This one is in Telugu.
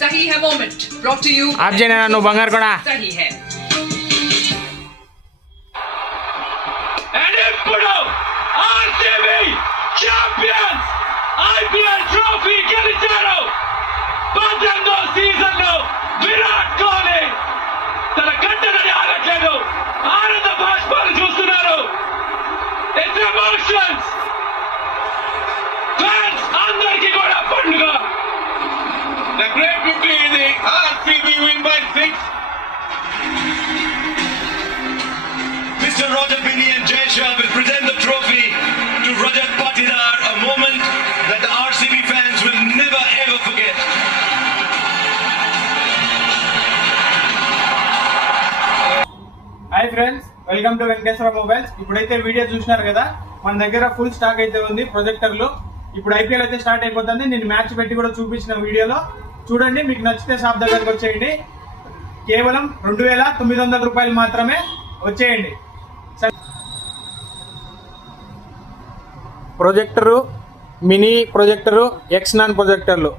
सही है मोमेंट ब्रॉट टू यू आप जेना नु बंगार कोना सही है and ఇప్పుడు RCB champions IPL trophy గెలిచారు 18వ సీజన్ లో విరాట్ కోహ్లీ తన కంటనని ఆగట్లేదు ఆనంద బాష్పాలు చూస్తున్నారు ఇట్స్ ఎమోషన్స్ ఫ్యాన్స్ అందరికీ కూడా పండుగ The great victory is the RCB win by 6. Mr. Roger Binny and Jay Shah will present the trophy to Rajat Patidar, a moment that the RCB fans will never ever forget. Hi friends, welcome to Venkateswara mobiles. ఇప్పుడైతే వీడియో చూసినారు కదా, మన దగ్గర ఫుల్ స్టాక్ అయితే ఉంది ప్రొజెక్టర్లు. ఇప్పుడు ఐపీఎల్ అయితే స్టార్ట్ అయిపోతుంది. నేను మ్యాచ్ పెట్టి కూడా చూపించిన వీడియోలో చూడండి. మీకు నచ్చితే షాప్ దగ్గరకు వచ్చేయండి. కేవలం 2900 రూపాయలు మాత్రమే. వచ్చేయండి. ప్రొజెక్టరు, మినీ ప్రొజెక్టరు, ఎక్స్ నాన్ ప్రొజెక్టర్లు